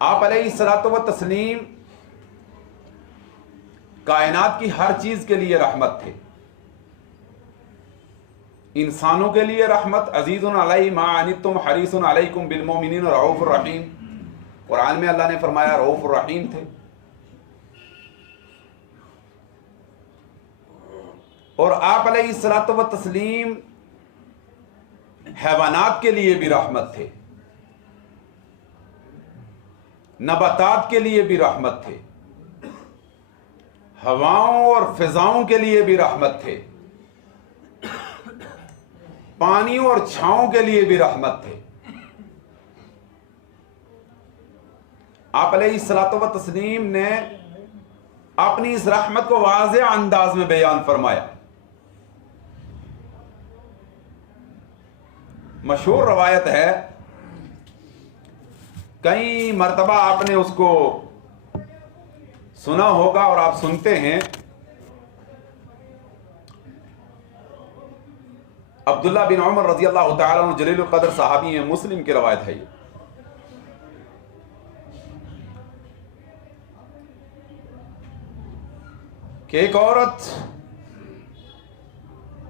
आप अलैहिस्सलातु व तस्लीम कायनात की हर चीज के लिए रहमत थे। इंसानों के लिए रहमत, अजीजुन अलैहि मा अनित्तुम हरीसुन अलैकुम बिल मोमिनीन रऊफुर रहीम। कुरान में अल्लाह ने फरमाया रऊफुर रहीम थे। और आप अलैहिस्सलातु व तस्लीम हैवानात के लिए भी रहमत थे, नबातात के लिए भी रहमत थे, हवाओं और फिजाओं के लिए भी रहमत थे, पानी और छाओं के लिए भी रहमत थे। आप अलैहिस्सलातु व तस्लीम ने अपनी इस रहमत को वाज़े अंदाज में बयान फरमाया। मशहूर रवायत है, कई मर्तबा आपने उसको सुना होगा और आप सुनते हैं। अब्दुल्ला बिन उमर रजी अल्लाह तआला अन्हु जलीलुल क़द्र सहाबी हैं, मुस्लिम की रवायत है ये। कि एक औरत,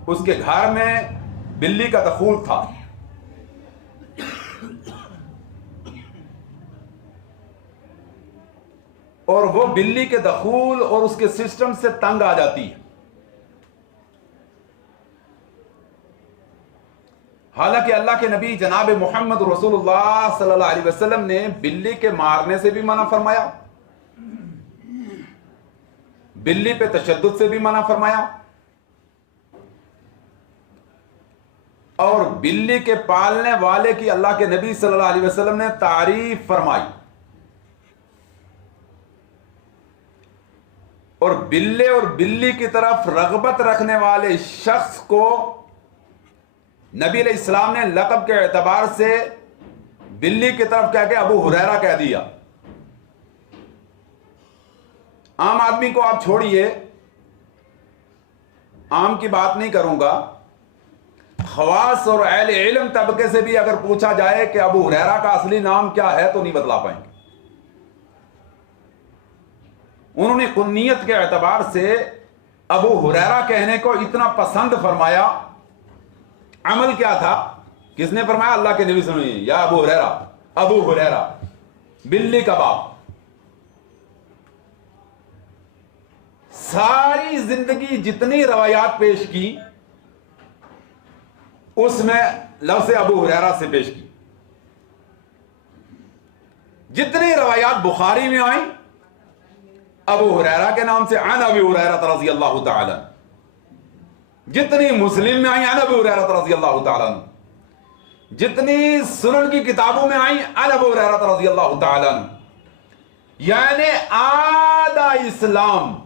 उसके घर में बिल्ली का दखूल था। और वो बिल्ली के दखूल और उसके सिस्टम से तंग आ जाती है। हालांकि अल्लाह के नबी जनाब मोहम्मद रसूलुल्लाह सल्लल्लाहु अलैहि वसल्लम ने बिल्ली के मारने से भी मना फरमाया, बिल्ली पे तशद्दुद से भी मना फरमाया, और बिल्ली के पालने वाले की अल्लाह के नबी सल्लल्लाहु अलैहि वसल्लम ने तारीफ फरमाई। और बिल्ली की तरफ रगबत रखने वाले शख्स को नबी अलैहिस्सलाम ने लक़ब के एतबार से बिल्ली की तरफ कह के अबू हुरैरा कह दिया। आम आदमी को आप छोड़िए, आम की बात नहीं करूंगा, खवास और अहले इल्म तबके से भी अगर पूछा जाए कि अबू हुरैरा का असली नाम क्या है तो नहीं बतला पाएंगे। उन्होंने कुन्नियत के एतबार से अबू हुरैरा कहने को इतना पसंद फरमाया। अमल क्या था, किसने फरमाया? अल्लाह के नबी सुनिए, या अबू हुरैरा, अबू हुरैरा बिल्ली का बाप। सारी जिंदगी जितनी रवायात पेश की उसमें लफ्ज़ अबू हुरैरा से पेश की। जितनी रवायात बुखारी में आई अबू हुरैरा के नाम से, अन अबी हुरैरा रज़ियल्लाहु तआला। जितनी मुस्लिम में आई अन अबी हुरैरा रज़ियल्लाहु तआला। जितनी सुनन की किताबों में आई अन अबू हुरैरा रज़ियल्लाहु तआला। यानी आधा इस्लाम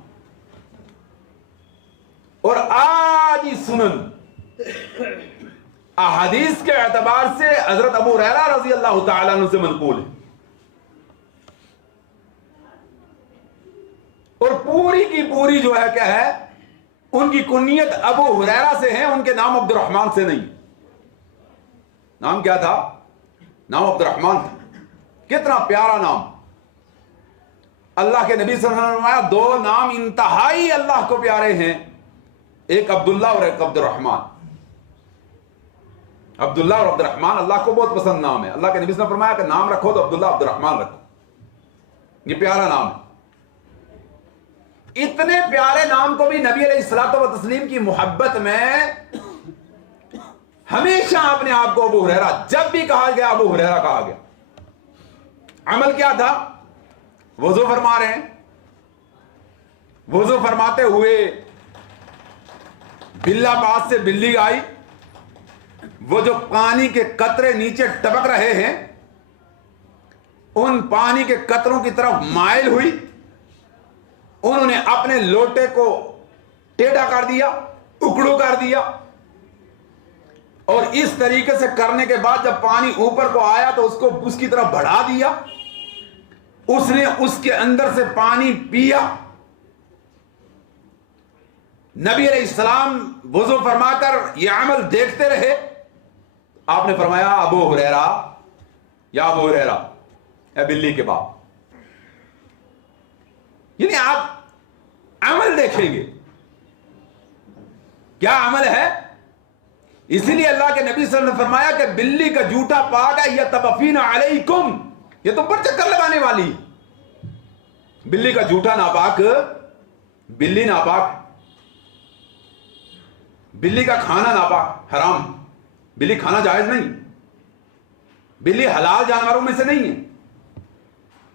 और आधी सुनन अहादीस के एतबार से हजरत अबू हुरैरा रज़ियल्लाहु तआला अन्हु से मनकूल है। और पूरी की पूरी जो है क्या है, उनकी कुन्नियत अबू हुरैरा से है, उनके नाम अब्दुर्रहमान से नहीं। नाम क्या था? नाम अब्दुर्रहमान था। कितना प्यारा नाम। अल्लाह के नबी सल्लल्लाहु अलैहि वसल्लम ने दो नाम इंतहाई अल्लाह को प्यारे हैं, एक अब्दुल्ला और एक अब्दुर्रहमान। अब्दुल्ला और अब्दुर्रहमान अल्लाह को बहुत पसंद नाम है। अल्लाह के नबी ने फरमाया कि नाम रखो तो अब्दुल्ला अब्दुर्रहमान रखो, ये प्यारा नाम है। इतने प्यारे नाम को भी नबी अलैहिस्सलातु व तस्लीम की मोहब्बत में हमेशा अपने आप को अबू हुरैरा, जब भी कहा गया अबू हुरैरा कहा गया। अमल क्या था? वुज़ू फरमा रहे हैं, वुज़ू फरमाते हुए बिल्ला पास से बिल्ली आई, वो जो पानी के कतरे नीचे टपक रहे हैं उन पानी के कतरों की तरफ माइल हुई। उन्होंने अपने लोटे को टेढ़ा कर दिया, उकड़ू कर दिया, और इस तरीके से करने के बाद जब पानी ऊपर को आया तो उसको उसकी तरफ बढ़ा दिया। उसने उसके अंदर से पानी पिया। नबी अलैहिस्सलाम वुज़ू फरमाकर यह अमल देखते रहे। आपने फरमाया अबू हुरैरा, या अबू हुरैरा, है बिल्ली के बाप। यानी आप अमल देखेंगे, क्या अमल है। इसीलिए अल्लाह के नबी सल्लल्लाहु अलैहि वसल्लम ने फरमाया कि बिल्ली का जूठा पाक है, यह तबफीना अलैकुम, ये तुम पर चक्कर लगाने वाली। बिल्ली का जूठा नापाक, बिल्ली नापाक, बिल्ली का खाना नापाक, हराम। बिल्ली खाना जायज नहीं, बिल्ली हलाल जानवरों में से नहीं है,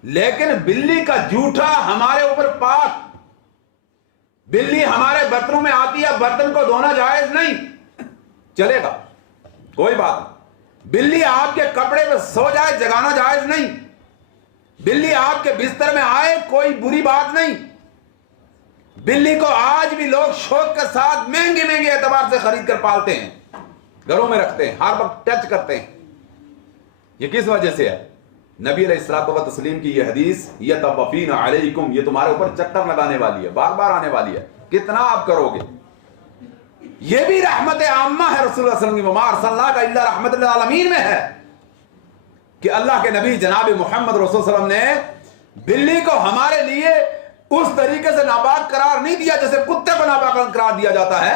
लेकिन बिल्ली का जूठा हमारे ऊपर पाक। बिल्ली हमारे बर्तनों में आती है, बर्तन को धोना जायज नहीं, चलेगा, कोई बात नहीं। बिल्ली आपके कपड़े में सो जाए, जगाना जायज नहीं। बिल्ली आपके बिस्तर में आए, कोई बुरी बात नहीं। बिल्ली को आज भी लोग शौक के साथ महंगे महंगे एतबार से खरीद कर पालते हैं, घरों में रखते हैं, हर वक्त टच करते हैं। ये किस वजह से है? नबी अलैहिस्सलातु व तस्लीम की ये हदीस, ये तवफ़ीना अलैकुम, ये तुम्हारे ऊपर चक्कर लगाने वाली है, बार बार आने वाली है, कितना आप करोगे। ये भी रहमत आम्मा है रसूलुल्लाह सल्लल्लाहु अलैहि वसल्लम, वमा अरसलनाका इल्ला रहमतल लिल आलमीन में है कि अल्लाह के नबी जनाब मोहम्मद रसूल सल्लल्लाहु अलैहि वसल्लम ने बिल्ली को हमारे लिए उस तरीके से नापाक करार नहीं दिया जैसे कुत्ते को नापाक करार दिया जाता है,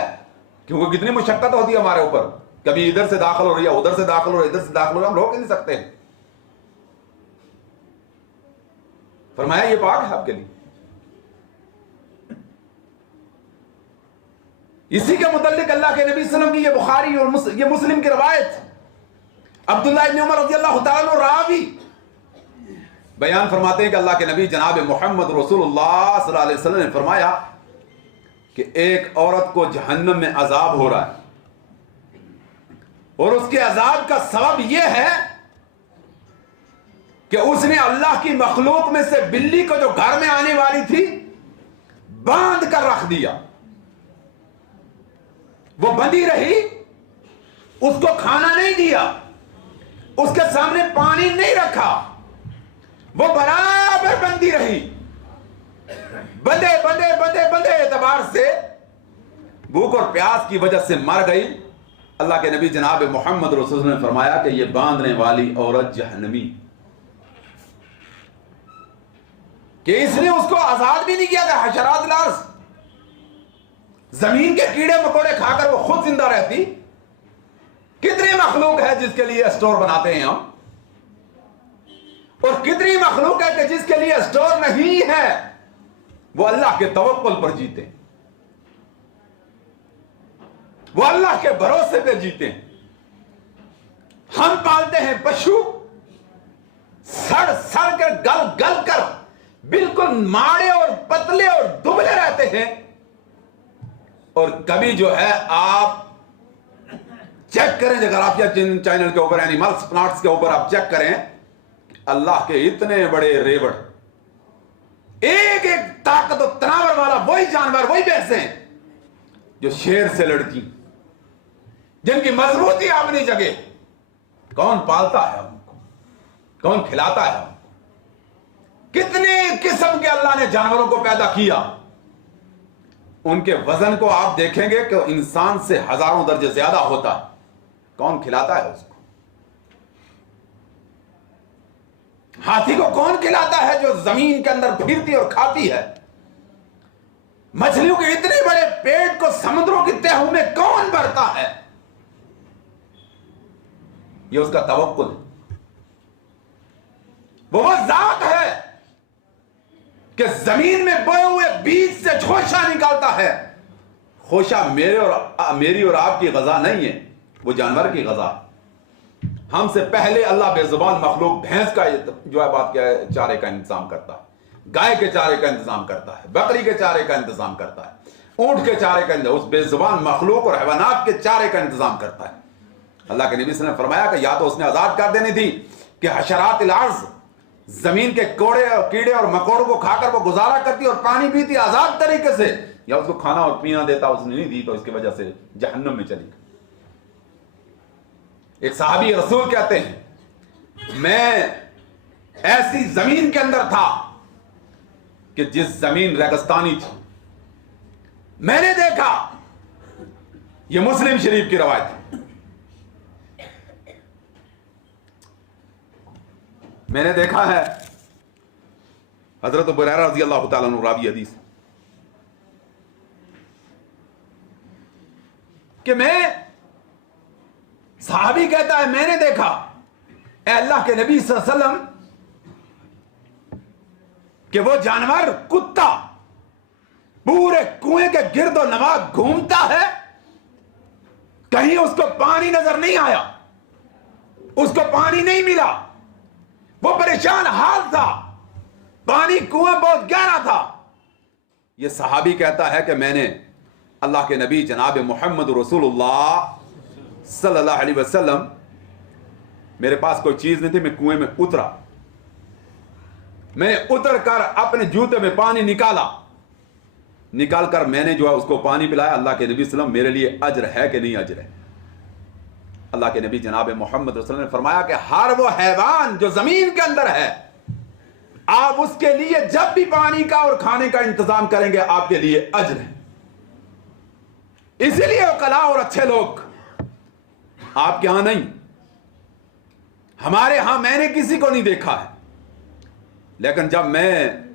क्योंकि कितनी मुशक्कत होती है हमारे ऊपर। कभी इधर से दाखिल हो रही है, उधर से दाखिल हो रही है, इधर से दाखिल हो रही है, हम रोक नहीं सकते। फरमाया ये पाक है आपके लिए। इसी के मुतल्लिक अल्लाह के नबी सल्लल्लाहु अलैहि वसल्लम की ये बुखारी और ये मुस्लिम की रवायत, अब्दुल्लाह इब्न उमर रज़ियल्लाहु तआला रावी बयान फरमाते हैं कि अल्लाह के नबी जनाब मोहम्मद रसूलुल्लाह सल्लल्लाहु अलैहि वसल्लम ने फरमाया कि एक औरत को जहन्नम में अजाब हो रहा है, और उसके अजाब का सबब यह है कि उसने अल्लाह की मखलूक में से बिल्ली को जो घर में आने वाली थी बांध कर रख दिया। वो बंधी रही, उसको खाना नहीं दिया, उसके सामने पानी नहीं रखा, वो बराबर बंधी रही, बंधे बंधे बंधे बंधे एतबार से भूख और प्यास की वजह से मर गई। अल्लाह के नबी जनाब मोहम्मद रसूल ने फरमाया कि ये बांधने वाली औरत जहन्नमी, कि इसने उसको आजाद भी नहीं किया था। हशरात लास, जमीन के कीड़े मकोड़े खाकर वो खुद जिंदा रहती। कितनी मखलूक है जिसके लिए स्टोर बनाते हैं हम, और कितनी मखलूक है कि जिसके लिए स्टोर नहीं है, वो अल्लाह के तवक्कुल पर जीते, वो अल्लाह के भरोसे पे जीते। हम पालते हैं पशु, सड़ सड़ कर गल गल कर बिल्कुल माड़े और पतले और दुबले रहते हैं, और कभी जो है आप चेक करें जगराफिया चैनल के ऊपर, एनिमल्स प्लांट्स के ऊपर आप चेक करें, अल्लाह के इतने बड़े रेवड़, एक एक ताकत और तनावर वाला वही जानवर, वही भैंसें जो शेर से लड़की, जिनकी मजबूती अपनी जगह। कौन पालता है उनको, कौन खिलाता है उनको? कितने किस्म के अल्लाह ने जानवरों को पैदा किया, उनके वजन को आप देखेंगे कि इंसान से हजारों दर्जे ज्यादा होता है। कौन खिलाता है उसको? हाथी को कौन खिलाता है जो जमीन के अंदर फिरती और खाती है? मछलियों के इतने बड़े पेट को समुद्रों की तहों में कौन भरता है? ये उसका तवक्कुल, वो जात है कि जमीन में बोए हुए बीज से खोशा निकालता है। खोशा मेरी और आपकी गजा नहीं है, वो जानवर की गजा। हमसे पहले अल्लाह बेजुबान मखलूक भैंस का जो है बात क्या है, चारे का इंतजाम करता है, गाय के चारे का इंतजाम करता है, बकरी के चारे का इंतजाम करता है, ऊंट के चारे का इंतजाम, उस बेजुबान मखलूक और हैवानात के चारे का इंतजाम करता है। अल्लाह के नबी ने फरमाया कि या तो उसने आजाद कर देनी थी कि हशरात इलाज जमीन के कीड़े और मकोड़ों को खाकर वो गुजारा करती और पानी पीती आजाद तरीके से, या उसको खाना और पीना देता, उसने नहीं दी तो इसकी वजह से जहन्नम में चली। एक सहाबी रसूल कहते हैं, मैं ऐसी जमीन के अंदर था कि जिस जमीन रेगिस्तानी थी, मैंने देखा, यह मुस्लिम शरीफ की रवायत है, मैंने देखा है, हजरत अबू हुरैरा रज़ी अल्लाह तआला अन्हु रावी हदीस, कि सहाबी कहता है मैंने देखा ए अल्लाह के नबी सल्लल्लाहु अलैहि वसल्लम कि वो जानवर कुत्ता पूरे कुएं के गिर्दो नवाद घूमता है, कहीं उसको पानी नजर नहीं आया, उसको पानी नहीं मिला, वो परेशान हाल था, पानी कुआं बहुत गहरा था। ये सहाबी कहता है कि मैंने अल्लाह के नबी जनाब मोहम्मद रसूलुल्लाह सल्लल्लाहु अलैहि वसल्लम, मेरे पास कोई चीज नहीं थी, मैं कुएं में उतरा, मैंने उतर कर अपने जूते में पानी निकाल कर मैंने जो है उसको पानी पिलाया। अल्लाह के नबी सल्लम मेरे लिए अज्र है कि नहीं अज्र है? अल्लाह के नबी जनाब मोहम्मद रसूलुल्लाह ने फरमाया कि हर वो हैवान जो जमीन के अंदर है, आप उसके लिए जब भी पानी का और खाने का इंतजाम करेंगे आपके लिए अज्र है। इसीलिए कला और अच्छे लोग आपके यहां नहीं, हमारे यहां मैंने किसी को नहीं देखा है, लेकिन जब मैं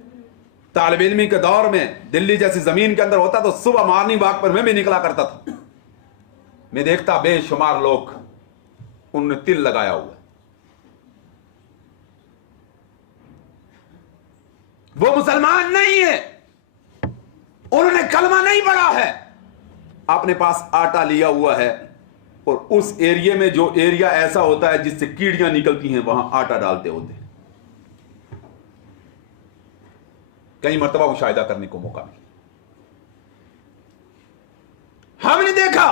तालिब इल्मी के दौर में दिल्ली जैसी जमीन के अंदर होता तो सुबह मॉर्निंग वॉक पर मैं भी निकला करता था, मैं देखता बेशुमार लोग उन्होंने तिल लगाया हुआ, वो मुसलमान नहीं है, उन्होंने कलमा नहीं पढ़ा है, अपने पास आटा लिया हुआ है और उस एरिया में जो एरिया ऐसा होता है जिससे कीड़ियां निकलती हैं वहां आटा डालते होते हैं। कई मर्तबा मुशाहिदा करने को मौका मिला, हमने देखा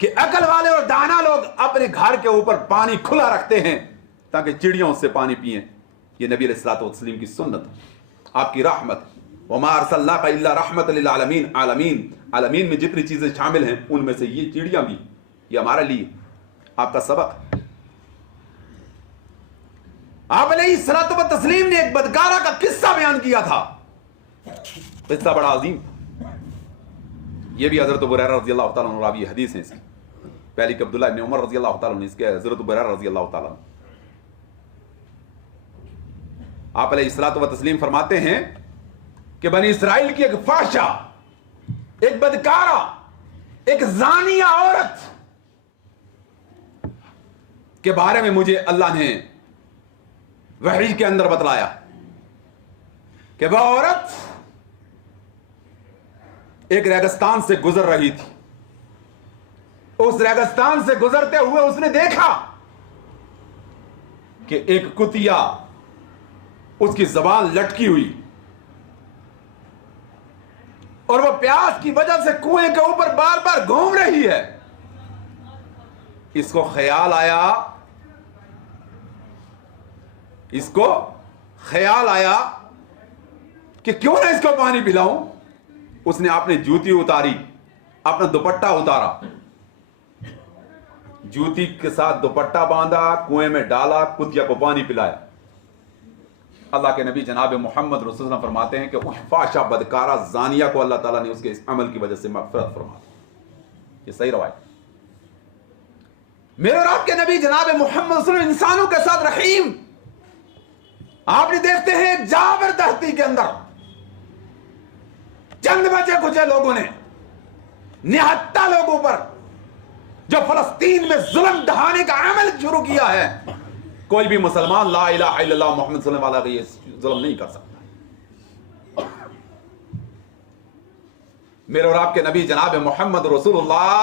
कि अकल वाले और दाना लोग अपने घर के ऊपर पानी खुला रखते हैं ताकि चिड़ियां उससे पानी पिएं। ये नबी अलैहिस्सलातु वस्सलाम की सुन्नत, आपकी रहमत, वमा अरसलनाका इल्ला रहमतल लिल आलमीन, आलमीन में जितनी चीजें शामिल हैं उनमें से ये चिड़ियां भी, ये हमारे लिए आपका सबक। आप अलैहिस्सलातु व तस्लीम ने एक बदकारा का किस्सा बयान किया था, किस्सा बड़ा अजीम, ये भी हजरत अबू हुरैरा रज़ी अल्लाह तआला अन्हु रावी हदीस है इसकी, पहली कि अब्दुल्लाह इब्न उमर रज़ी अल्लाह तआला अन्हु, इसके हजरत अबू हुरैरा रज़ी अल्लाह तआला। आप अलैहिस्सलातु व तस्लीम फरमाते हैं कि बनी इसराइल की एक फाशा, एक बदकारा, एक जानिया औरत के बारे में मुझे अल्लाह ने वही के अंदर बतलाया कि वह औरत एक रेगिस्तान से गुजर रही थी, उस रेगिस्तान से गुजरते हुए उसने देखा कि एक कुतिया उसकी जबान लटकी हुई और वह प्यास की वजह से कुएं के ऊपर बार बार घूम रही है। इसको ख्याल आया कि क्यों ना इसको पानी पिलाऊं। उसने अपनी जूती उतारी, अपना दुपट्टा उतारा, जूती के साथ दुपट्टा बांधा, कुएं में डाला, कुतिया को पानी पिलाया। अल्लाह के नबी जनाब मोहम्मद रसूलुल्लाह फरमाते हैं कि उस फाशा बदकारा जानिया को अल्लाह ताला ने उसके इस अमल की वजह से मग़फ़िरत फरमा दी। ये सही रवायत। मेरे और आपके नबी जनाब मोहम्मद रसूलुल्लाह इंसानों के साथ रहीम। आपने देखते हैं एक जबरदस्ती के अंदर चंद बचे कुछ लोगों ने निहत्ता लोगों पर जो फलस्तीन में जुल्म ढहाने का अमल शुरू किया है, कोई भी मुसलमान ला इलाहा इल्लल्लाह मुहम्मद सल्लल्लाहु अलैहि वसल्लम ये जुल्म नहीं कर सकता। मेरे और आपके नबी जनाब मोहम्मद रसूलुल्लाह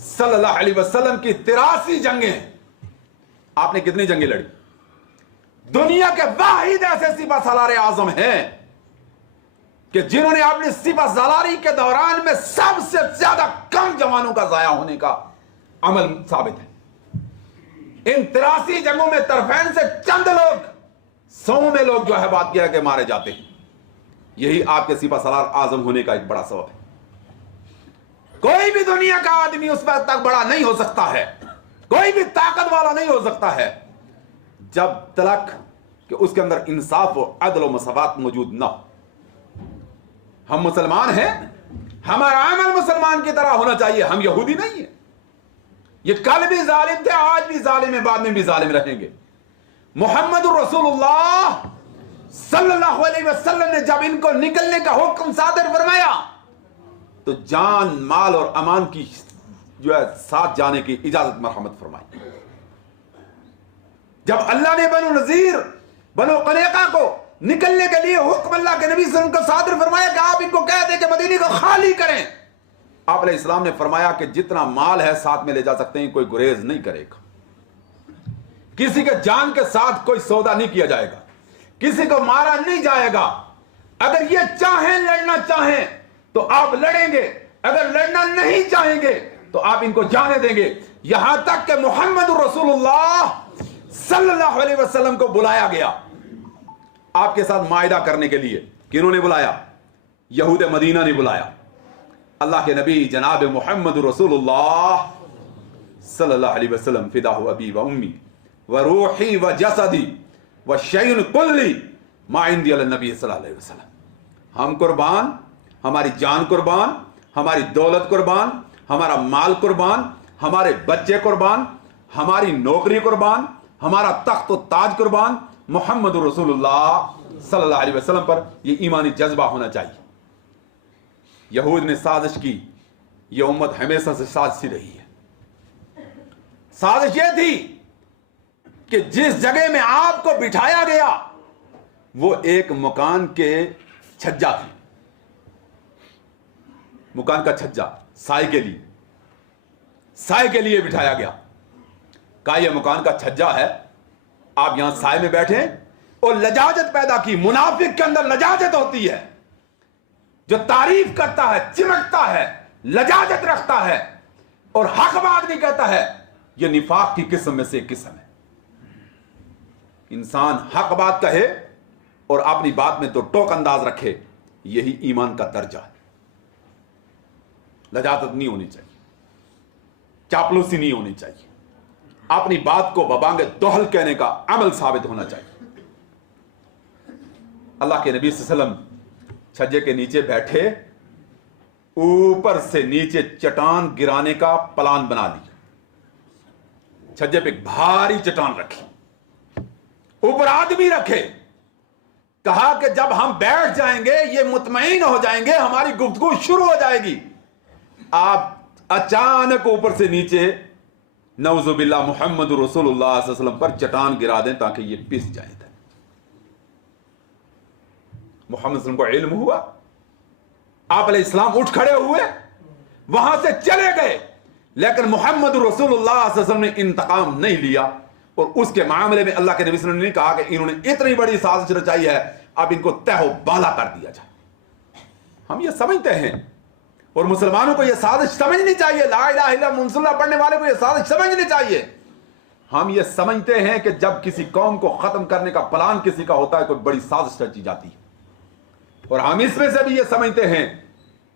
सल्लल्लाहु अलैहि वसल्लम की 83 जंगें, आपने कितनी जंगें लड़ी? दुनिया के वाहिद ऐसे सिपा सालार आजम हैं कि जिन्होंने अपनी सिपा सालारी के दौरान में सबसे ज्यादा कम जवानों का जाया होने का अमल साबित है। इन 83 जंगों में तरफैन से चंद लोग, 100 में लोग जो है बात किया कि मारे जाते हैं। यही आपके सिपा सालार आजम होने का एक बड़ा सबब है। कोई भी दुनिया का आदमी उस वक्त तक बड़ा नहीं हो सकता है, कोई भी ताकत वाला नहीं हो सकता है जब तक कि उसके अंदर इंसाफ और अदल और मसावत मौजूद ना हो। हम मुसलमान हैं, हमारा अमल मुसलमान की तरह होना चाहिए। हम यहूदी नहीं है। ये कल भी जालिम थे, आज भी जालिम है, बाद में भी जालिम रहेंगे। मोहम्मद रसूलुल्लाह सल्लल्लाहु अलैहि वसल्लम ने जब इनको निकलने का हुक्म सादर फरमाया तो जान, माल और अमान की जो है साथ जाने की इजाजत मरहमत फरमाई। जब अल्लाह ने बनु नजीर, बनु कनेका को निकलने के लिए हुक्म अल्लाह के नबी सल्लल्लाहु अलैहि वसल्लम को सादर फरमाया कि आप इनको कह दें कि मदीने को खाली करें, आप अलैहिस्सलाम ने फरमाया कि जितना माल है साथ में ले जा सकते हैं, कोई गुरेज नहीं करेगा, किसी के जान के साथ कोई सौदा नहीं किया जाएगा, किसी को मारा नहीं जाएगा। अगर ये चाहें, लड़ना चाहें तो आप लड़ेंगे, अगर लड़ना नहीं चाहेंगे तो आप इनको जाने देंगे। यहां तक कि मोहम्मद रसूलुल्लाह सल्लल्लाहु अलैहि वसल्लम को बुलाया गया आपके साथ मायदा करने के लिए। किन्होंने बुलाया? यहूद मदीना ने बुलाया। अल्लाह के नबी जनाब मोहम्मद रसूलुल्लाह सल्लल्लाहु अलैहि वसल्लम फिदाहु अबी व उम्मी व रूही व जसदी व शैउन कुल्ली मा इंदी अला नबी सल्लल्लाहु अलैहि वसल्लम। हम कुर्बान, हमारी जान कुर्बान, हमारी दौलत कुर्बान, हमारा माल कुर्बान, हमारे बच्चे कुर्बान, हमारी नौकरी कुर्बान, हमारा तख्त और ताज कुर्बान मोहम्मद रसूलुल्लाह सल्लल्लाहु अलैहि वसल्लम पर। यह ईमानी जज्बा होना चाहिए। यहूद ने साजिश की, यह उम्मत हमेशा से साजिश रही है। साजिश यह थी कि जिस जगह में आपको बिठाया गया वो एक मकान के छज्जा थी, मकान का छज्जा, साए के लिए, साए के लिए बिठाया गया। कहा यह मकान का छज्जा है, आप यहां साए में बैठे, और लजाजत पैदा की। मुनाफिक के अंदर लजाजत होती है, जो तारीफ करता है, चिमकता है, लजाजत रखता है और हक बात नहीं कहता है, यह निफाक की किस्म में से एक किस्म है। इंसान हक बात कहे और अपनी बात में तो टोक अंदाज रखे, यही ईमान का दर्जा है। लजाजत नहीं होनी चाहिए, चापलूसी नहीं होनी चाहिए, अपनी बात को बबांगे दोहल कहने का अमल साबित होना चाहिए। अल्लाह के नबी सल्लल्लाहु अलैहि वसल्लम छज्जे के नीचे बैठे, ऊपर से नीचे चट्टान गिराने का प्लान बना लिया। छज्जे पे एक भारी चट्टान रखी, ऊपर आदमी रखे। कहा कि जब हम बैठ जाएंगे, ये मुतमईन हो जाएंगे, हमारी गुफ्तगू शुरू हो जाएगी, आप अचानक ऊपर से नीचे नौजुबिल्लाह मोहम्मद रसूलुल्लाह सल्लल्लाहु अलैहि वसल्लम पर चट्टान गिरा दें ताकि ये पिस जाए। मोहम्मद सल्लल्लाहु अलैहि वसल्लम को इल्म हुआ, आप अलैहिस्सलाम उठ खड़े हुए, वहां से चले गए, लेकिन मोहम्मद रसूलुल्लाह सल्लल्लाहु अलैहि वसल्लम ने इंतकाम नहीं लिया। और उसके मामले में अल्लाह के नबी सल्लल्लाहु अलैहि वसल्लम ने कहा कि इन्होंने इतनी बड़ी साजिश रचाई है, अब इनको तहो बाला कर दिया जाए। हम ये समझते हैं और मुसलमानों को यह साजिश समझनी चाहिए, ला इलाहा इल्लल्लाह मुसल्ला पढ़ने वाले को यह साजिश समझनी चाहिए। हम ये समझते हैं कि जब किसी कौम को खत्म करने का प्लान किसी का होता है, कोई बड़ी साजिश रची जाती है। और हम इसमें से भी ये समझते हैं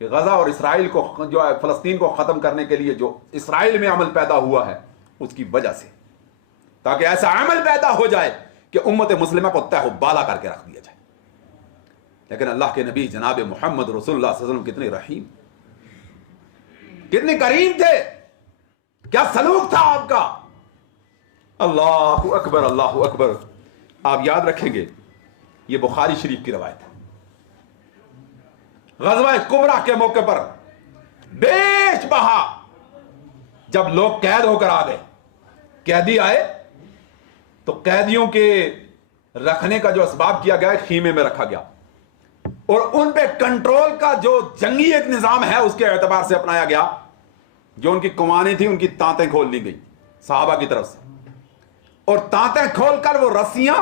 कि गजा और इसराइल को, जो है फलस्तीन को खत्म करने के लिए जो इसराइल में अमल पैदा हुआ है उसकी वजह से, ताकि ऐसा अमल पैदा हो जाए कि उम्मत मुस्लिमा को तहो बाला करके रख दिया जाए। लेकिन अल्लाह के नबी जनाब मोहम्मद रसूलुल्लाह सल्लल्लाहु अलैहि वसल्लम कितने रहीम, कितने करीम थे, क्या सलूक था आपका। अल्लाहु अकबर, अल्लाहु अकबर। आप याद रखेंगे, यह बुखारी शरीफ की रवायत है। गज़वा कुबरा के मौके पर बेशबहा जब लोग कैद होकर आ गए, कैदी आए, तो कैदियों के रखने का जो असबाब किया गया, खीमे में रखा गया और उन पे कंट्रोल का जो जंगी एक निजाम है उसके एतबार से अपनाया गया। जो उनकी कुमानें थी उनकी तांतें खोल ली गई साहबा की तरफ से, और तांतें खोलकर वो रस्सियां,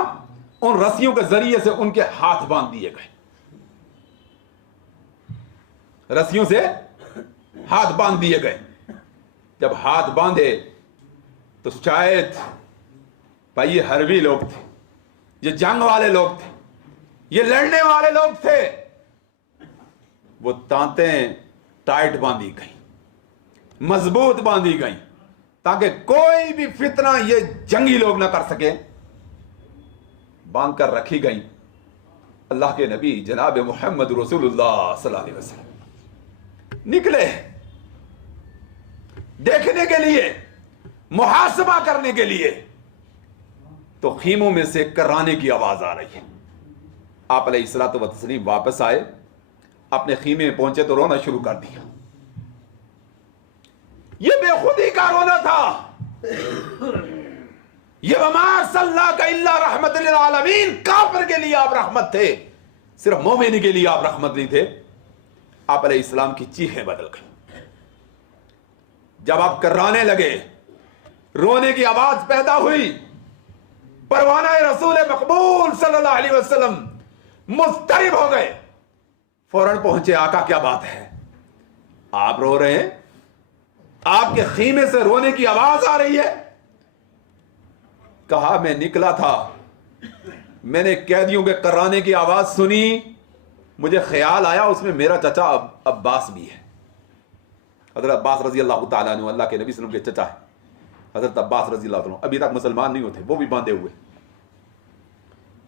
उन रस्सियों के जरिए से उनके हाथ बांध दिए गए। रस्सियों से हाथ बांध दिए गए। जब हाथ बांधे तो शायद भाई ये हरबी लोग थे, ये जंग वाले लोग थे, ये लड़ने वाले लोग थे। वो तांतें टाइट बांधी गई, मजबूत बांधी गई, ताकि कोई भी फितना ये जंगी लोग ना कर सके, बांध कर रखी गई। अल्लाह के नबी जनाब मोहम्मद रसूलुल्लाह सल्लल्लाहु अलैहि वसल्लम निकले देखने के लिए, मुहासबा करने के लिए। तो खीमों में से कराने की आवाज आ रही है। आप अलैहिस्सलातु व तस्लीम वापस आए, अपने खीमे में पहुंचे तो रोना शुरू कर दिया। ये बेखुदी का रोना था। ये वमा अरसलनाका इल्ला रहमतल लिल आलमीन, काफिर के लिए आप रहमत थे, सिर्फ मोमिन के लिए आप रहमत नहीं थे। आप अलैहिस्सलाम की चीखें बदल गई। जब आप कर्राने लगे, रोने की आवाज पैदा हुई, परवाना रसूल मकबूल सल्लल्लाहु अलैहि वसल्लम मुस्तरिब हो गए। फौरन पहुंचे, आका क्या बात है, आप रो रहे हैं, आपके खीमे से रोने की आवाज आ रही है। कहा मैं निकला था, मैंने कैदियों के कराने की आवाज सुनी, मुझे ख्याल आया उसमें मेरा चचा अब्बास भी है। हजरत अब्बास रजी अल्लाह तआला अन्हु अल्लाह के नबी सल्लल्लाहु अलैहि वसल्लम के चचा है। हजरत अब्बास रजी अल्लाह तआला अभी तक मुसलमान नहीं होते, वो भी बांधे हुए।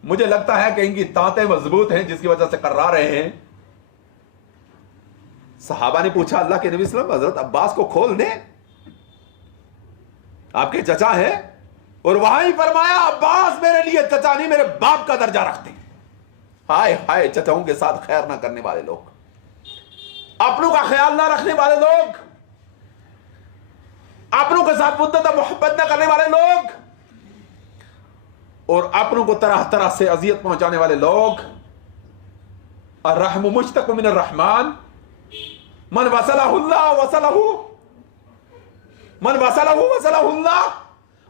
मुझे लगता है कि इनकी तांतें मजबूत हैं जिसकी वजह से कर्रा रहे हैं। सहाबा ने पूछा अल्लाह के नबी सल्लल्लाहु अलैहि वसल्लम, हजरत अब्बास को खोल दे, आपके चचा है। और वहां ही फरमाया अब्बास मेरे लिए चचा नहीं, मेरे बाप का दर्जा रखते। हाय हाय, चचाओं के साथ खैर ना करने वाले लोग, अपनों का ख्याल ना रखने वाले लोग, अपनों के साथ मुद्दत मोहब्बत ना करने वाले लोग, और अपनों को तरह तरह से अजियत पहुंचाने वाले लोग। अर्रहमु मुश्तक़ मिन अर्रहमान, मन वसलहुल्लाह वसलहु, मन वसलहु वसलहुल्लाह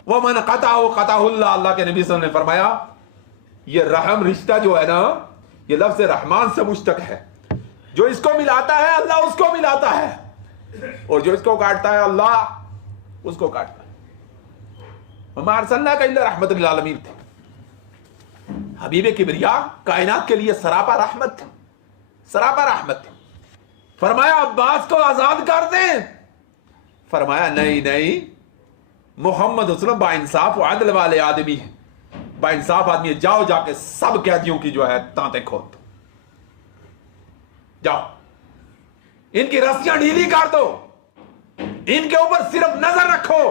व मन क़तअहु क़तअहुल्लाह। अल्लाह के नबी सल्लल्लाहु अलैहि वसल्लम ने फरमाया ये रहम रिश्ता जो है ना, ये लफ्ज़ रहमान से मुश्तक़ है। जो इसको मिलाता है अल्लाह उसको मिलाता है, और जो इसको काटता है अल्लाह उसको काटता है। वमा अरसलनाका इल्ला रहमतल लिल आलमीन थे। हबीब किबरिया कायनात के लिए सरापा रहमत थे, सरापा रहमत थे। फरमाया अब्बास को आजाद कर दें, फरमाया नहीं नहीं, मोहम्मद वसल्लम बाइंसाफ व अदल वाले आदमी है, बाइंसाफ आदमी है। जाओ जाके सब कैदियों की जो है तांतें खोल दो, जाओ इनकी रस्सियां ढीली कर दो, इनके ऊपर सिर्फ नजर रखो।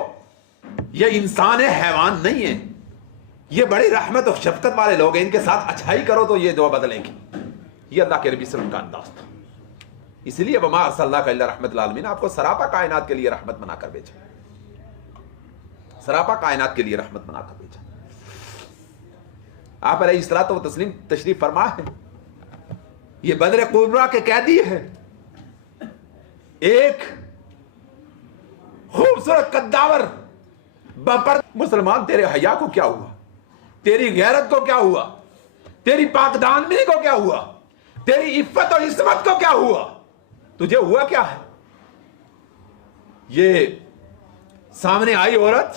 ये इंसान है, हैवान नहीं है। ये बड़ी रहमत और शफकत वाले लोग हैं, इनके साथ अच्छाई करो तो ये दुआ बदलेंगे। ये अल्लाह के नबी सल्लल्लाहु अलैहि वसल्लम का अंदाज था। इसलिए वमा अरसलनाका इल्ला रहमतल आलमीन, आपको सरापा कायनात के लिए रहमत बनाकर भेजा, सरापा कायनात के लिए रहमत बनाकर भेजा। आप अलैहिस्सलातु व तस्लीम तशरीफ फरमा है। ये बदर कुबरा के कैदी है। एक खूबसूरत कद्दावर बपर, मुसलमान तेरे हया को क्या हुआ, तेरी गैरत को क्या हुआ, तेरी पाकदानगी को क्या हुआ, तेरी इफ्फत और इस्मत को क्या हुआ, तुझे हुआ क्या है। ये सामने आई औरत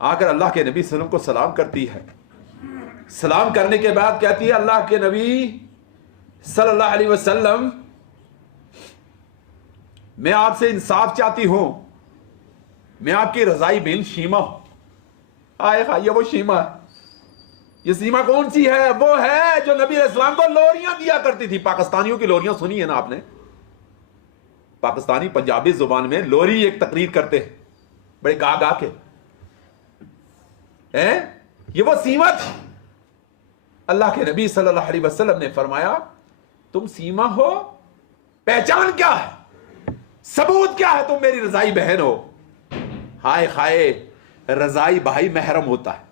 आकर अल्लाह के नबी सल्लल्लाहु अलैहि वसल्लम को सलाम करती है। सलाम करने के बाद कहती है अल्लाह के नबी सल्लल्लाहु अलैहि वसल्लम, मैं आपसे इंसाफ चाहती हूं, मैं आपकी रजाई बिन शीमा हूं। आए हा, ये वो शीमा है। ये सीमा कौन सी है? वो है जो नबी इस्लाम को लोरियां दिया करती थी। पाकिस्तानियों की लोरियां सुनी है ना आपने? पाकिस्तानी पंजाबी जुबान में लोरी एक तकरीर करते हैं, बड़े गा गा के हैं। ये वो सीमा थी। अल्लाह के नबी सल्लल्लाहु अलैहि वसल्लम ने फरमाया तुम सीमा हो, पहचान क्या है, सबूत क्या है, तुम मेरी रजाई बहन हो। हाय हाय, रजाई भाई महरम होता है।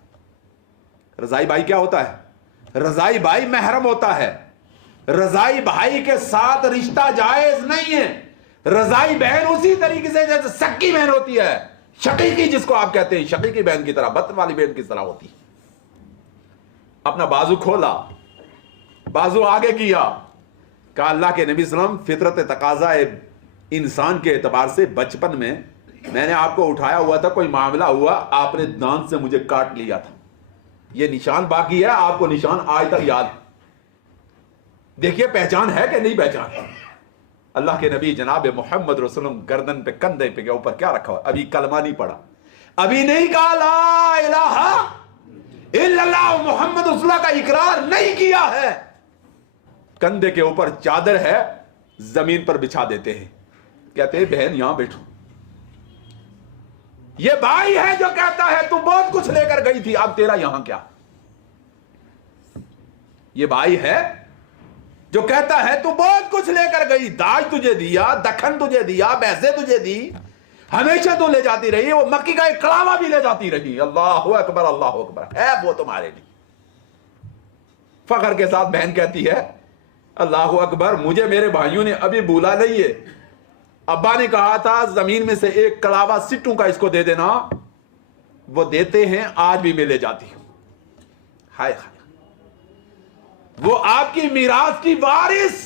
रजाई भाई क्या होता है? रजाई भाई महरम होता है। रजाई भाई के साथ रिश्ता जायज नहीं है। रजाई बहन उसी तरीके से जैसे सक्की बहन होती है, शकीकी जिसको आप कहते हैं, शकीकी बहन की तरह, बतन वाली बहन की तरह होती है। अपना बाजू खोला, बाजू आगे किया, कहा अल्लाह के नबी सल्लल्लाहु अलैहि वसल्लम, फितरत तकाजा इंसान के एतबार से बचपन में मैंने आपको उठाया हुआ था, कोई मामला हुआ, आपने दांत से मुझे काट लिया था। ये निशान बाकी है, आपको निशान आज तक याद है। देखिए पहचान है कि नहीं पहचान। अल्लाह के नबी जनाब मोहम्मद रसूलुल्लाह गर्दन पे, कंधे पे के ऊपर क्या रखा हुआ? अभी कलमा नहीं पड़ा, अभी नहीं कहा ला इलाहा इल्लल्लाह मोहम्मद रसूलुल्लाह का इकरार नहीं किया है। कंधे के ऊपर चादर है, जमीन पर बिछा देते हैं, कहते हैं बहन यहां बैठो। ये भाई है जो कहता है तू बहुत कुछ लेकर गई थी, अब तेरा यहां क्या। ये भाई है जो कहता है तू बहुत कुछ लेकर गई, दाज तुझे दिया, दखन तुझे दिया, पैसे तुझे दी, हमेशा तू ले जाती रही, वो मक्की का एक कलावा भी ले जाती रही। अल्लाह अकबर, अल्लाह अकबर। है वो तुम्हारे लिए। फखर के साथ बहन कहती है अल्लाह अकबर, मुझे मेरे भाइयों ने अभी भूला नहीं है, अब्बा ने कहा था जमीन में से एक कलावा सिट्टू का इसको दे देना, वो देते हैं, आज भी मैं ले जाती हूं। हाय हाय, वो आपकी मीरास की वारिस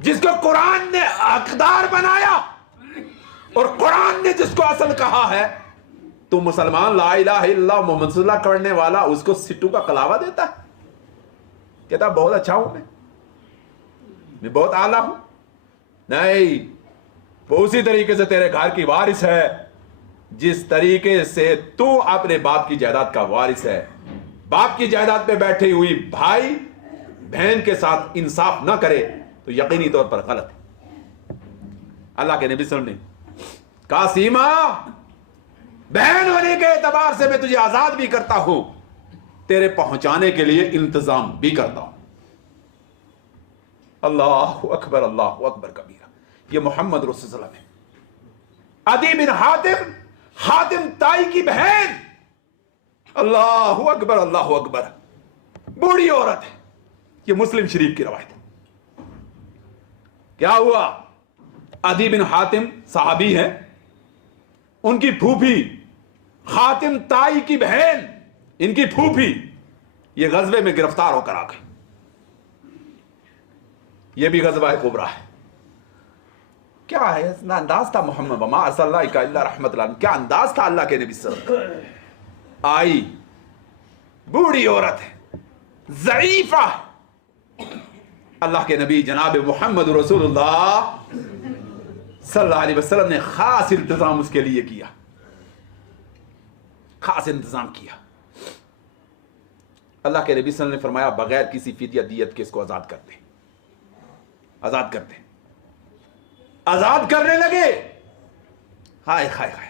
जिसको कुरान ने हकदार बनाया, और कुरान ने जिसको असल कहा है तू मुसलमान ला इलाहा इल्लल्लाह मुहम्मद रसूलुल्लाह करने वाला, उसको सिट्टू का कलावा देता है। कहता बहुत अच्छा हूं मैं बहुत आला हूं। नहीं, वो उसी तरीके से तेरे घर की वारिस है जिस तरीके से तू अपने बाप की जायदाद का वारिस है। बाप की जायदाद पे बैठी हुई भाई बहन के साथ इंसाफ ना करे तो यकीनी तौर पर गलत है। अल्लाह के नबी सल्लल्लाहु अलैहि वसल्लम ने कहा, सीमा, बहन होने के एतबार से मैं तुझे आजाद भी करता हूं, तेरे पहुंचाने के लिए इंतजाम भी करता हूं। अल्लाह अकबर, अल्लाह अकबर कबीरा। ये मोहम्मद रसूलुल्लाह है। अदी बिन हातिम, हातिम ताई की बहन, अल्लाह अकबर, अल्लाह अकबर, बूढ़ी औरत है। ये मुस्लिम शरीफ की रवायत है। क्या हुआ, अदी बिन हातिम साहबी है, उनकी फूफी हातिम ताई की बहन, इनकी फूफी, ये गजबे में गिरफ्तार होकर आ गई। ये भी गजबा कुबरा है। क्या है इतना अंदाज था मोहम्मद वमा अर्सलनाका इल्ला रहमतल आलमीन, क्या अंदाज था अल्लाह के नबी सल्लल्लाहु अलैहि वसल्लम। आई बूढ़ी औरत है, ज़ईफा है। अल्लाह के नबी जनाब मोहम्मद रसूलुल्लाह सल्लल्लाहु अलैहि वसल्लम ने खास इंतजाम उसके लिए किया, खास इंतजाम किया। अल्लाह के नबी सल्लल्लाहु अलैहि वसल्लम ने फरमाया बगैर किसी फिदिया दियत के इसको आजाद कर दे, आजाद कर दे। आजाद करने लगे। हाय हाय हाय,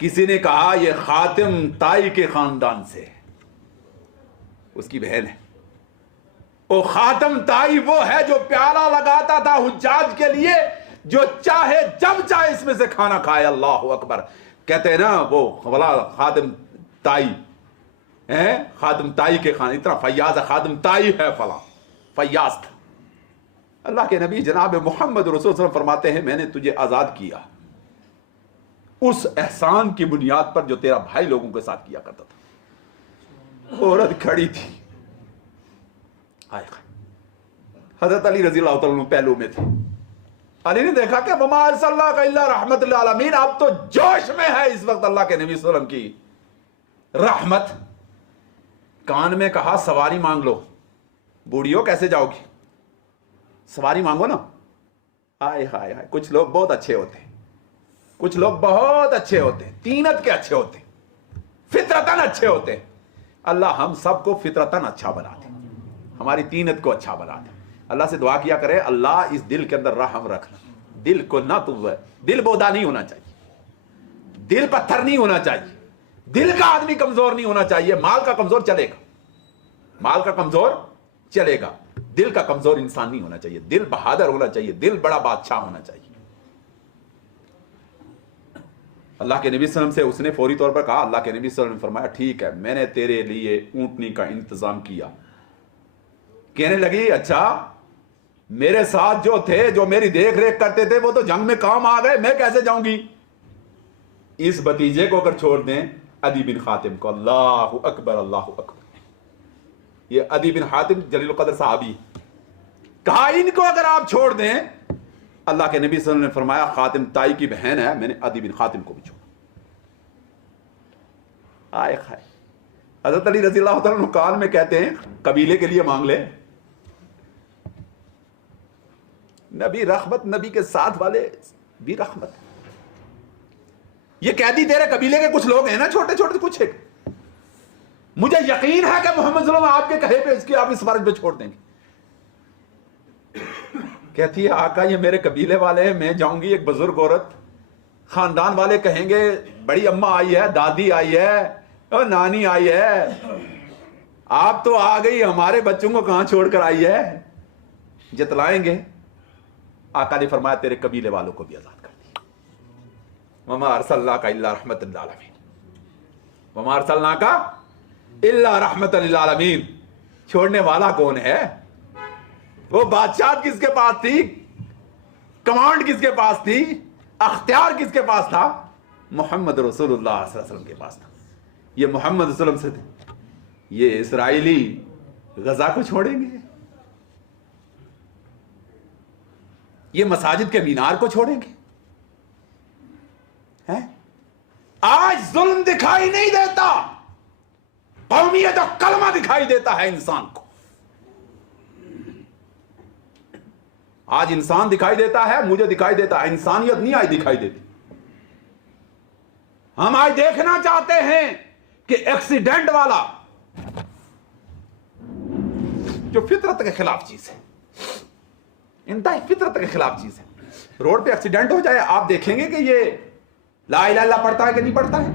किसी ने कहा यह खातिम ताई के खानदान से, उसकी बहन है। वो खातिम ताई वो है जो प्याला लगाता था हुज्जाज के लिए, जो चाहे जब चाहे इसमें से खाना खाए। अल्लाह अकबर। कहते हैं ना वो भला खातिम ताई है, खातिम ताई के खान, इतना फयाज है, खातिम ताई है फला, फयाज था। अल्लाह के नबी जनाब मोहम्मद रसूल सल्लल्लाहु अलैहि वसल्लम फरमाते हैं मैंने तुझे आजाद किया उस एहसान की बुनियाद पर जो तेरा भाई लोगों के साथ किया करता था। औरत खड़ी थी, हजरत अली रज़ी अल्लाह तआला अन्हु पहलू में थे। अली ने देखा कि वमा अर्सलनाका इल्ला रहमतल आलमीन, अब तो जोश में है इस वक्त अल्लाह के नबी सल्लल्लाहु अलैहि वसल्लम की रहमत। कान में कहा सवारी मांग लो। बूढ़ियों कैसे जाओगी, सवारी मांगो ना। हाय हाय हाय, कुछ लोग बहुत अच्छे होते हैं, कुछ लोग बहुत अच्छे होते हैं, तीनत के अच्छे होते हैं, फितरतन अच्छे होते हैं। अल्लाह हम सबको फितरतन अच्छा बना दे, हमारी तीनत को अच्छा बना दे। अल्लाह से दुआ किया करे अल्लाह इस दिल के अंदर रहम रखना, दिल को ना तू, दिल बोदा नहीं होना चाहिए, दिल पत्थर नहीं होना चाहिए, दिल का आदमी कमजोर नहीं होना चाहिए। माल का कमजोर चलेगा, माल का कमजोर चलेगा, दिल का कमजोर इंसान नहीं होना चाहिए। दिल बहादुर होना चाहिए, दिल बड़ा बादशाह होना चाहिए। अल्लाह के नबी सल्लल्लाहु अलैहि वसल्लम से उसने फौरी तौर पर कहा, अल्लाह के नबी सल्लल्लाहु अलैहि वसल्लम ने फरमाया ठीक है मैंने तेरे लिए ऊंटनी का इंतजाम किया। कहने लगी अच्छा मेरे साथ जो थे, जो मेरी देख रेख करते थे, वो तो जंग में काम आ गए, मैं कैसे जाऊंगी। इस भतीजे को अगर छोड़ दें अदी बिन हातिम को, अल्लाह अकबर, अल्लाह अकबर। ये अदी बिन हातिम जलील कदर साहबी, कहा इनको अगर आप छोड़ दें, अल्लाह के नबी सल्लल्लाहु अलैहि वसल्लम ने फरमाया खातिम ताई की बहन है, मैंने अदी बिन हातिम को भी छोड़ा। आए खाए हजरत अली रज़ी अल्लाह तआला अन्हु काल में कहते हैं कबीले के लिए मांग ले। नबी रहमत, नबी के साथ वाले भी रहमत। ये कैदी तेरे कबीले के कुछ लोग हैं ना, छोटे छोटे कुछ है, मुझे यकीन है कि मोहम्मद सल्लल्लाहु अलैहि वसल्लम आपके कहे पे इसकी आप इस फर्ज पे छोड़ देंगे। कहती है आका ये मेरे कबीले वाले हैं, मैं जाऊंगी, एक बुजुर्ग औरत खानदान वाले कहेंगे बड़ी अम्मा आई है, दादी आई है और नानी आई है, आप तो आ गई, हमारे बच्चों को कहां छोड़कर आई है, जतलाएंगे। आका ने फरमाया तेरे कबीले वालों को भी आजाद कर दिया। वमा अरसलनाका इल्ला रहमतल लिल आलमीन, वमा अरसलनाका इल्ला रहमतल लिल आलमीन। छोड़ने वाला कौन है? वो बादशाह किसके पास थी, कमांड किसके पास थी, अख्तियार किसके पास था? मोहम्मद रसूलुल्लाह सल्लल्लाहु अलैहि वसल्लम के पास था। ये मोहम्मद रसूलुल्लाह से थे, ये इसराइली गजा को छोड़ेंगे, ये मसाजिद के मीनार को छोड़ेंगे हैं? आज जुल्म दिखाई नहीं देता, कौमियत और कलमा दिखाई देता है इंसान को। आज इंसान दिखाई देता है, मुझे दिखाई देता है, इंसानियत नहीं आज दिखाई देती। हम आज देखना चाहते हैं कि एक्सीडेंट वाला जो फितरत के खिलाफ चीज है, इंतहा फितरत के खिलाफ चीज है, रोड पे एक्सीडेंट हो जाए, आप देखेंगे कि ये ला इलाहा इल्लल्लाह पढ़ता है कि नहीं पढ़ता है?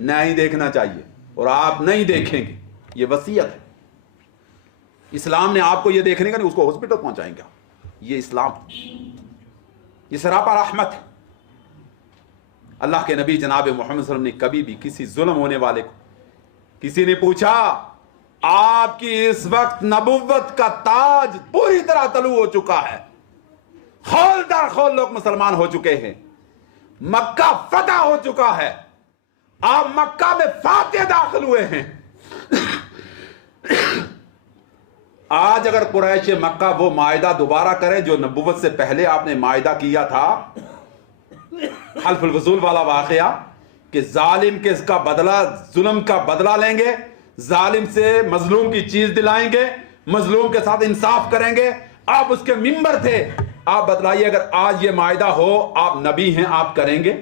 नहीं देखना चाहिए, और आप नहीं देखेंगे, ये वसीयत है। इस्लाम ने आपको ये देखने का नहीं, उसको हॉस्पिटल पहुंचाएंगे आप। ये इस्लाम, ये सरापा रहमत है। अल्लाह के नबी जनाब मोहम्मद सल्लल्लाहु अलैहि वसल्लम ने कभी भी किसी जुल्म होने वाले को, किसी ने पूछा आपकी इस वक्त नबुव्वत का ताज पूरी तरह तलू हो चुका है, खौल दर खौल लोग मुसलमान हो चुके हैं, मक्का फतह हो चुका है, आप मक्का में फातिह दाखिल हुए हैं। आज अगर कुरैश मक्का वो मायदा दोबारा करें जो नबुव्वत से पहले आपने मायदा किया था, हल्फुल वसूल वाला वाकया कि जालिम के इसका बदला, जुल्म का बदला लेंगे, जालिम से मजलूम की चीज दिलाएंगे, मजलूम के साथ इंसाफ करेंगे, आप उसके मिंबर थे, आप बतलाइए अगर आज ये मायदा हो, आप नबी हैं, आप करेंगे?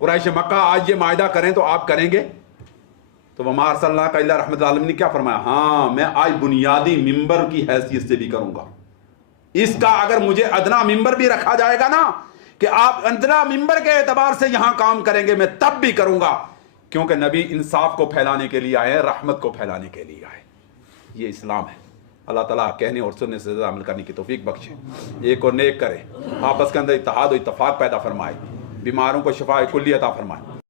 कुरैश मक्का आज ये मायदा करें तो आप करेंगे? तो वमा अरसलनाका इल्ला रहमतल लिल आलमीन ने क्या फरमाया? हाँ, मैं आज बुनियादी मिंबर की हैसियत से भी करूंगा। इसका अगर मुझे अदना मिंबर भी रखा जाएगा ना, कि आप अदना मिंबर के एतबार से यहां काम करेंगे, मैं तब भी करूंगा, क्योंकि नबी इंसाफ को फैलाने के लिए आए, रहमत को फैलाने के लिए आए। ये इस्लाम है। अल्लाह ताला कहने और सुनने से अमल करने की तौफीक बख्शे, एक और नेक करे, आपस के अंदर इत्तेहाद और इत्तफाक पैदा फरमाए, बीमारों को शिफा कुल्ली अता फरमाए।